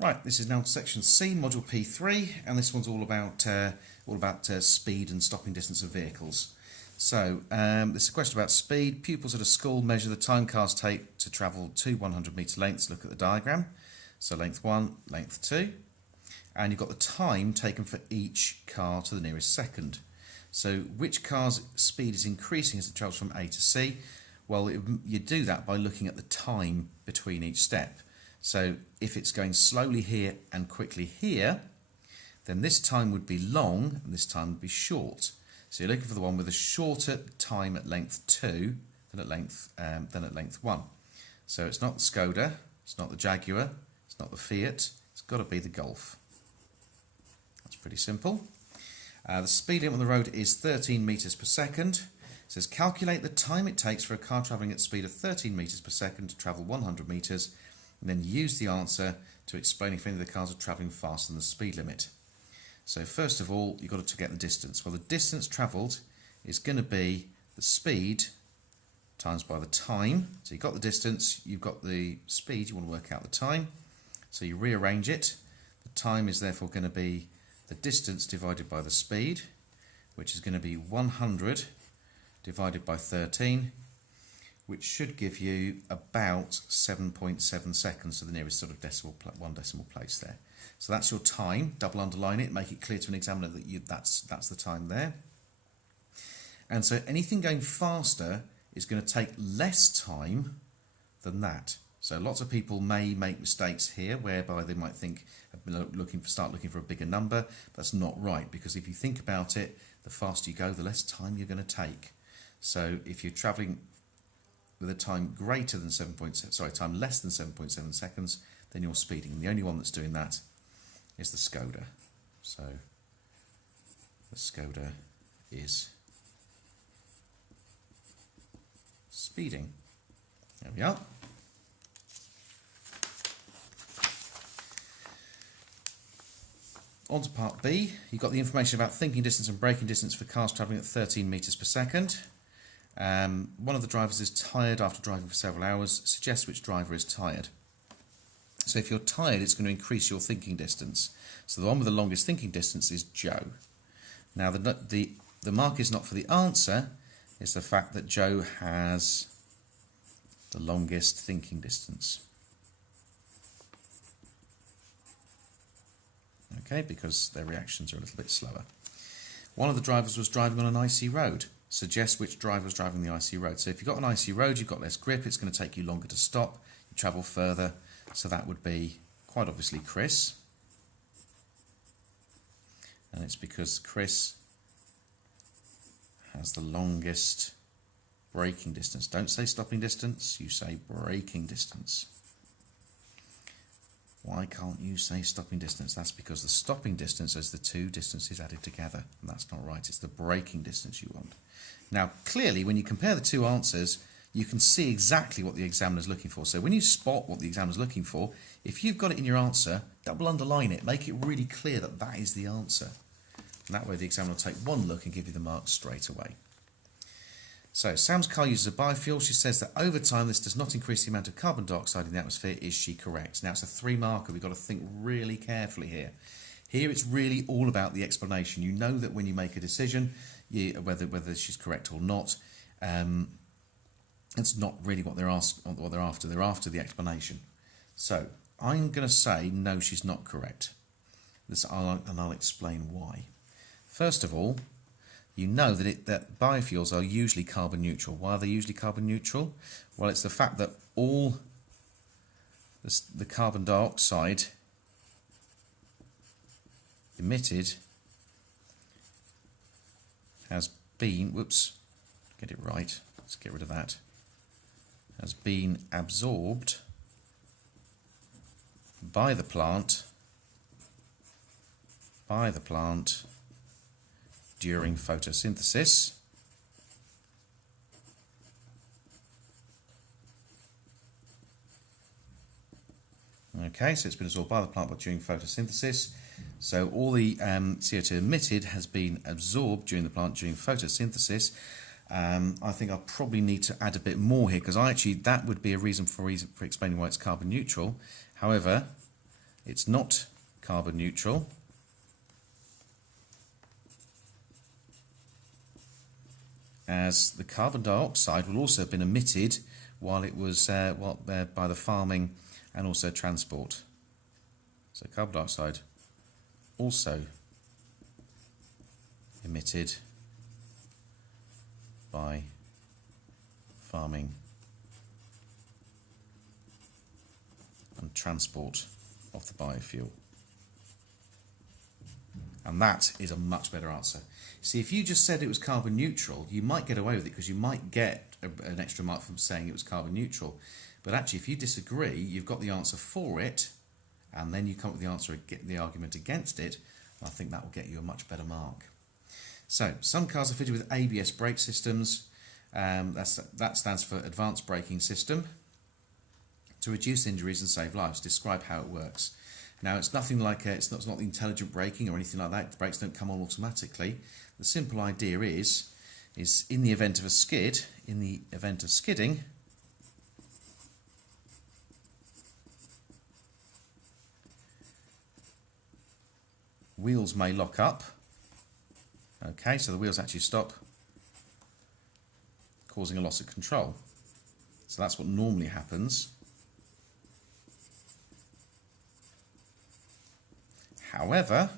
Right, this is now section C, module P3, and this one's all about speed and stopping distance of vehicles. So this is a question about speed. Pupils at a school measure the time cars take to travel 2 100-metre lengths. Look at the diagram. So length 1, length 2, and you've got the time taken for each car to the nearest second. So which car's speed is increasing as it travels from A to C? Well, you do that by looking at the time between each step. So if it's going slowly here and quickly here, then this time would be long and this time would be short. So you're looking for the one with a shorter time at length 2 than at length 1. So it's not the Skoda, it's not the Jaguar, it's not the Fiat, it's got to be the Golf. That's pretty simple. The speed limit on the road is 13 metres per second. It says calculate the time it takes for a car travelling at speed of 13 metres per second to travel 100 metres, and then use the answer to explain if any of the cars are travelling faster than the speed limit. So first of all, you've got to get the distance. Well, the distance travelled is going to be the speed times by the time. So you've got the distance, you've got the speed, you want to work out the time. So you rearrange it. The time is therefore going to be the distance divided by the speed, which is going to be 100 divided by 13, which should give you about 7.7 seconds to the nearest sort of one decimal place there. So that's your time. Double underline it, make it clear to an examiner that that's the time there. And so anything going faster is going to take less time than that. So lots of people may make mistakes here, whereby they might think start looking for a bigger number. That's not right, because if you think about it, the faster you go, the less time you're going to take. So if you're travelling with a time less than 7.7 seconds, then you're speeding. And the only one that's doing that is the Skoda. So the Skoda is speeding. There we are. On to part B. You've got the information about thinking distance and braking distance for cars travelling at 13 metres per second. One of the drivers is tired after driving for several hours. Suggest which driver is tired. So if you're tired, it's going to increase your thinking distance. So the one with the longest thinking distance is Joe. Now the mark is not for the answer, it's the fact that Joe has the longest thinking distance. Okay, because their reactions are a little bit slower. One of the drivers was driving on an icy road. Suggest which driver was driving the icy road. So if you've got an icy road, you've got less grip, it's going to take you longer to stop, you travel further, so that would be quite obviously Chris. And it's because Chris has the longest braking distance. Don't say stopping distance, you say braking distance. Why can't you say stopping distance? That's because the stopping distance is the two distances added together, and that's not right. It's the braking distance you want. Now, clearly, when you compare the two answers, you can see exactly what the examiner is looking for. So when you spot what the examiner is looking for, if you've got it in your answer, double underline it. Make it really clear that that is the answer. And that way the examiner will take one look and give you the mark straight away. So Sam's car uses a biofuel. She says that over time this does not increase the amount of carbon dioxide in the atmosphere. Is she correct? Now it's a 3 marker. We've got to think really carefully here. Here it's really all about the explanation. You know that when you make a decision, whether she's correct or not, it's not really what they're after. They're after the explanation. So I'm going to say no, she's not correct. And I'll explain why. First of all, you know that biofuels are usually carbon neutral. Why are they usually carbon neutral? Well, it's the fact that all the carbon dioxide emitted has been, get it right, let's get rid of that, has been absorbed by the plant during photosynthesis. Okay, so it's been absorbed by the plant during photosynthesis. So all the CO2 emitted has been absorbed during the plant during photosynthesis. I think I'll probably need to add a bit more here, because that would be a reason for explaining why it's carbon neutral. However, it's not carbon neutral, as the carbon dioxide will also have been emitted while it was by the farming and also transport. So carbon dioxide also emitted by farming and transport of the biofuel. And that is a much better answer. See, if you just said it was carbon neutral, you might get away with it because you might get an extra mark from saying it was carbon neutral. But actually, if you disagree, you've got the answer for it, and then you come up with the answer, the argument against it, and I think that will get you a much better mark. So, some cars are fitted with ABS brake systems. That stands for Advanced Braking System. To reduce injuries and save lives. Describe how it works. Now, it's nothing like it's not the intelligent braking or anything like that. The brakes don't come on automatically. The simple idea is in the event of a skid, in the event of skidding, wheels may lock up. Okay, so the wheels actually stop, causing a loss of control. So that's what normally happens. However,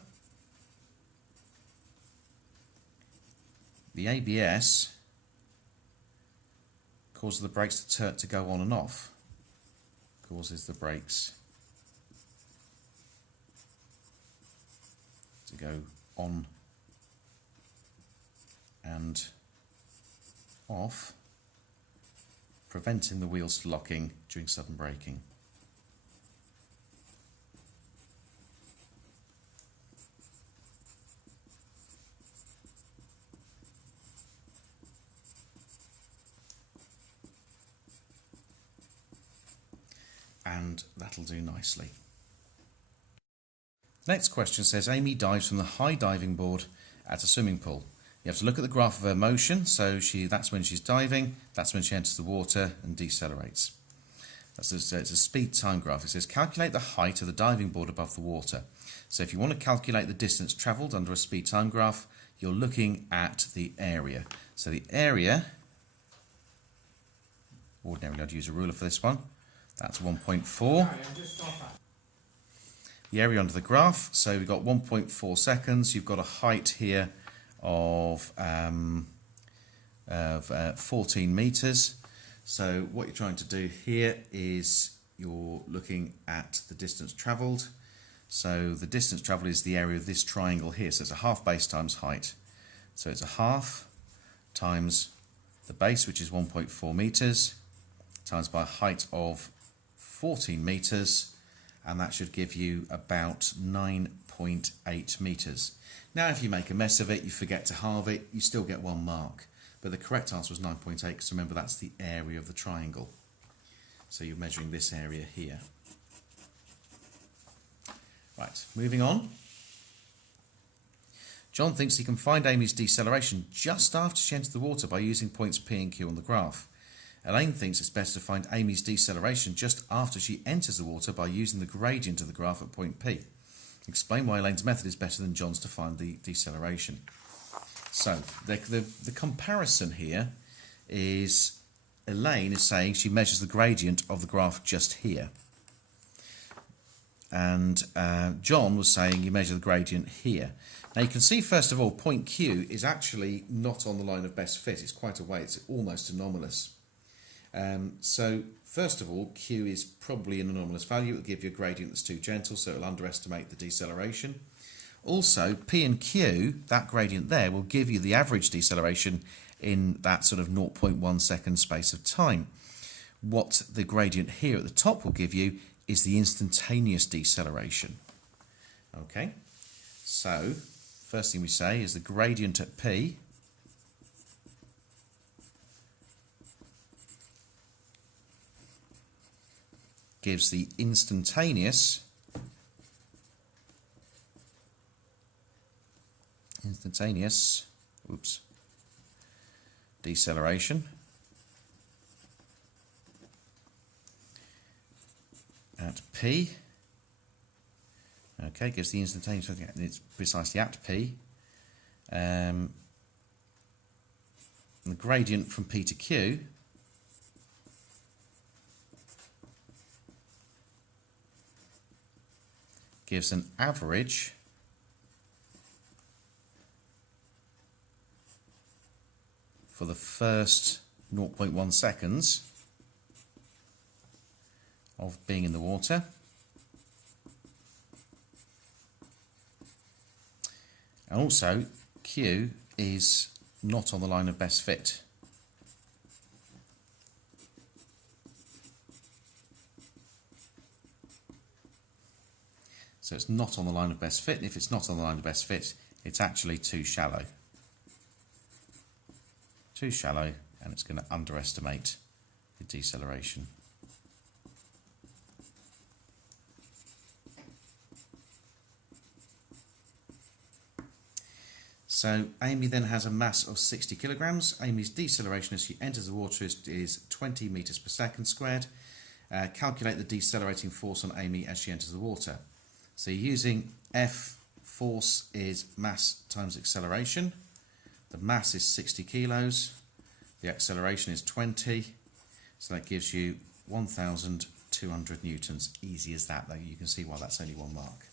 the ABS causes the brakes to go on and off. Causes the brakes to go on and off, preventing the wheels locking during sudden braking. And that'll do nicely. Next question says, Amy dives from the high diving board at a swimming pool. You have to look at the graph of her motion, so that's when she's diving, that's when she enters the water and decelerates. It's a speed time graph. It says, calculate the height of the diving board above the water. So if you want to calculate the distance travelled under a speed time graph, you're looking at the area. So the area, ordinarily I'd use a ruler for this one, that's 1.4. The area under the graph, so we've got 1.4 seconds. You've got a height here of 14 meters. So what you're trying to do here is you're looking at the distance travelled. So the distance travelled is the area of this triangle here. So it's a half base times height. So it's a half times the base, which is 1.4 meters, times by a height of 14 meters, and that should give you about 9.8 meters. Now if you make a mess of it, you forget to halve it, you still get 1 mark. But the correct answer was 9.8, because remember that's the area of the triangle. So you're measuring this area here. Right, moving on. John thinks he can find Amy's deceleration just after she enters the water by using points P and Q on the graph. Elaine thinks it's better to find Amy's deceleration just after she enters the water by using the gradient of the graph at point P. Explain why Elaine's method is better than John's to find the deceleration. So, the comparison here is Elaine is saying she measures the gradient of the graph just here. And John was saying you measure the gradient here. Now you can see, first of all, point Q is actually not on the line of best fit. It's quite a way. It's almost anomalous. So first of all, Q is probably an anomalous value. It will give you a gradient that's too gentle, so it will underestimate the deceleration. Also, P and Q, that gradient there, will give you the average deceleration in that sort of 0.1 second space of time. What the gradient here at the top will give you is the instantaneous deceleration. Okay, so first thing we say is the gradient at P gives the instantaneous deceleration at P, Okay, gives the instantaneous, it's precisely at P. The gradient from P to Q gives an average for the first 0.1 seconds of being in the water. And also, Q is not on the line of best fit. So it's not on the line of best fit, and if it's not on the line of best fit, it's actually too shallow. Too shallow, and it's going to underestimate the deceleration. So Amy then has a mass of 60 kilograms. Amy's deceleration as she enters the water is 20 meters per second squared. Calculate the decelerating force on Amy as she enters the water. So you're using F, force is mass times acceleration. The mass is 60 kilos. The acceleration is 20. So that gives you 1,200 newtons. Easy as that, though. You can see why that's only 1 mark.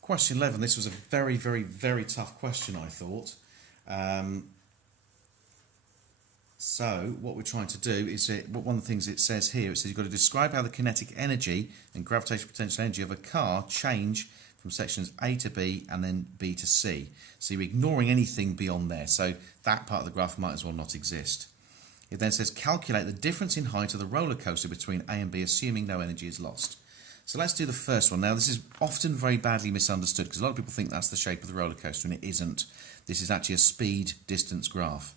Question 11, this was a very, very, very tough question, I thought. So what we're trying to do is, one of the things it says here, it says you've got to describe how the kinetic energy and gravitational potential energy of a car change from sections A to B and then B to C. So you're ignoring anything beyond there, so that part of the graph might as well not exist. It then says calculate the difference in height of the roller coaster between A and B, assuming no energy is lost. So let's do the first one. Now, this is often very badly misunderstood because a lot of people think that's the shape of the roller coaster, and it isn't. This is actually a speed distance graph.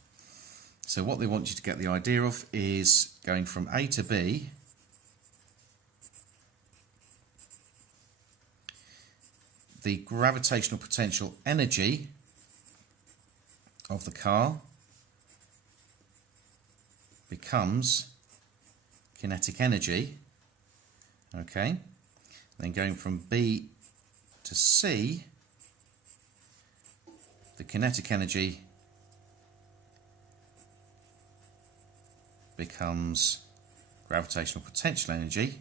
So what they want you to get the idea of is going from A to B, the gravitational potential energy of the car becomes kinetic energy. Okay. Then going from B to C, the kinetic energy becomes gravitational potential energy.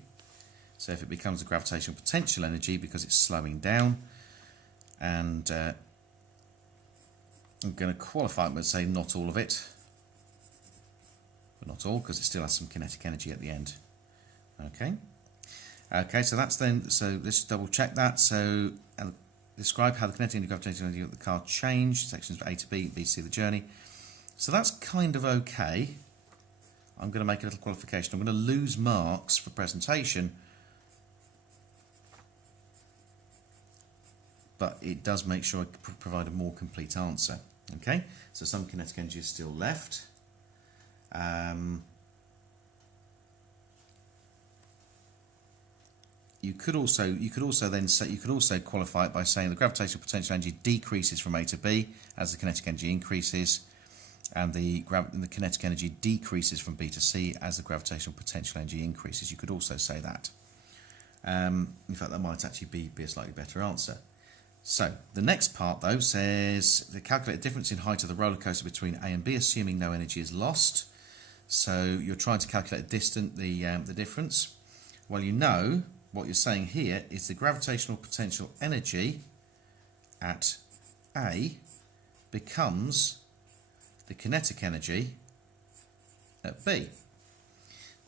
So if it becomes the gravitational potential energy because it's slowing down, and I'm going to qualify it by saying not all of it, but not all, because it still has some kinetic energy at the end. Okay. Okay, so that's then, so let's double check that. So describe how the kinetic and gravitational energy of the car change, sections A to B, B to C, the journey. So that's kind of okay. I'm going to make a little qualification. I'm going to lose marks for presentation, but it does make sure I provide a more complete answer. Okay, so some kinetic energy is still left. You could also qualify it by saying the gravitational potential energy decreases from A to B as the kinetic energy increases, and the kinetic energy decreases from B to C as the gravitational potential energy increases. You could also say that. In fact, that might actually be a slightly better answer. So the next part, though, says to calculate the difference in height of the roller coaster between A and B, assuming no energy is lost. So you're trying to calculate the difference. Well, you know what you're saying here is the gravitational potential energy at A becomes the kinetic energy at B.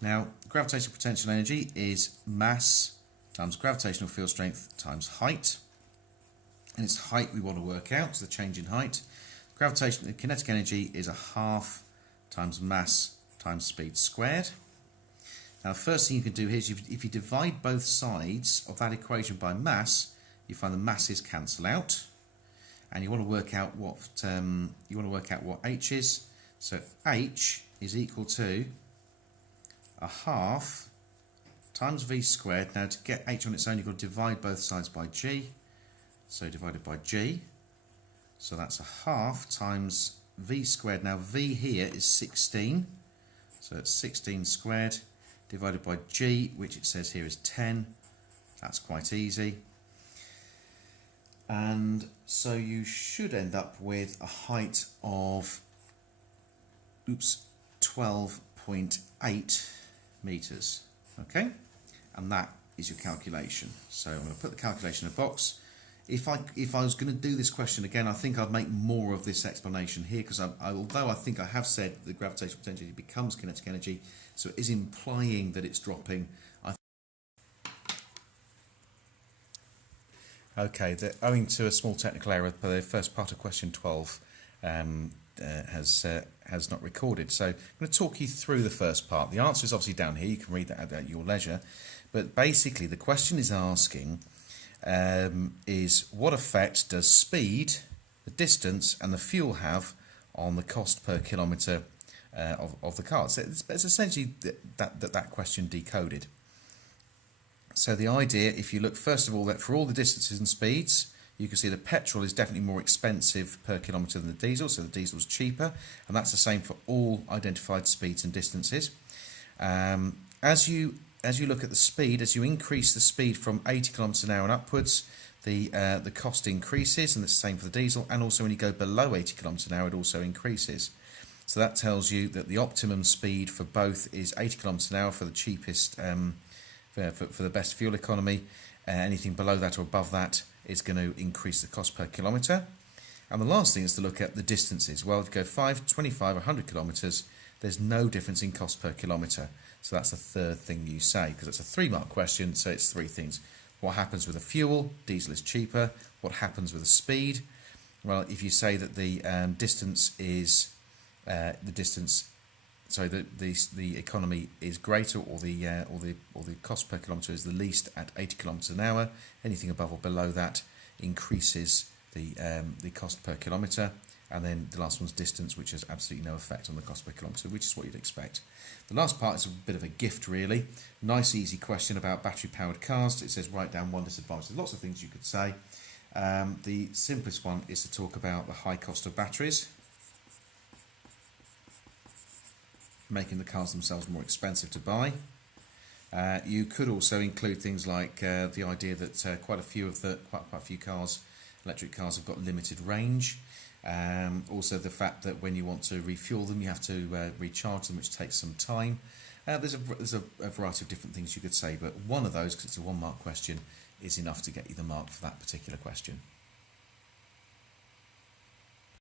Now, gravitational potential energy is mass times gravitational field strength times height. And it's height we want to work out, so the change in height. The kinetic energy is a half times mass times speed squared. Now, the first thing you can do here is if you divide both sides of that equation by mass, you find the masses cancel out, and you want to work out what h is. So h is equal to a half times v squared. Now, to get h on its own, you've got to divide both sides by g. So divided by g. So that's a half times v squared. Now v here is 16. So it's 16 squared divided by G, which it says here is 10. That's quite easy. And so you should end up with a height of 12.8 metres. Okay, and that is your calculation. So I'm going to put the calculation in a box. If I was going to do this question again, I think I'd make more of this explanation here, because although I think I have said the gravitational potential becomes kinetic energy, so it is implying that it's dropping. Okay, owing to a small technical error, the first part of question 12 has not recorded. So I'm going to talk you through the first part. The answer is obviously down here. You can read that at your leisure. But basically, the question is asking is what effect does speed, the distance, and the fuel have on the cost per kilometre of the car? So it's essentially that question decoded. So the idea, if you look first of all, that for all the distances and speeds, you can see the petrol is definitely more expensive per kilometre than the diesel, so the diesel is cheaper, and that's the same for all identified speeds and distances. As you look at the speed, as you increase the speed from 80 kilometres an hour and upwards, the cost increases, and it's the same for the diesel, and also when you go below 80 kilometres an hour, it also increases. So that tells you that the optimum speed for both is 80 kilometres an hour for the cheapest, for the best fuel economy. Anything below that or above that is going to increase the cost per kilometre. And the last thing is to look at the distances. Well, if you go 5, 25, 100 kilometres, there's no difference in cost per kilometre. So that's the third thing you say, because it's a 3-mark question, so it's 3 things. What happens with the fuel? Diesel is cheaper. What happens with the speed? Well, if you say that the distance is the economy is greater, or the cost per kilometre is the least at 80 kilometres an hour, anything above or below that increases the cost per kilometre. And then the last one's distance, which has absolutely no effect on the cost per kilometre, which is what you'd expect. The last part is a bit of a gift, really. Nice, easy question about battery-powered cars. It says write down one disadvantage. There's lots of things you could say. The simplest one is to talk about the high cost of batteries, making the cars themselves more expensive to buy. You could also include things like the idea that quite a few cars, electric cars, have got limited range. Also the fact that when you want to refuel them, you have to recharge them, which takes some time. There's a variety of different things you could say, but one of those, because it's a 1-mark question, is enough to get you the mark for that particular question.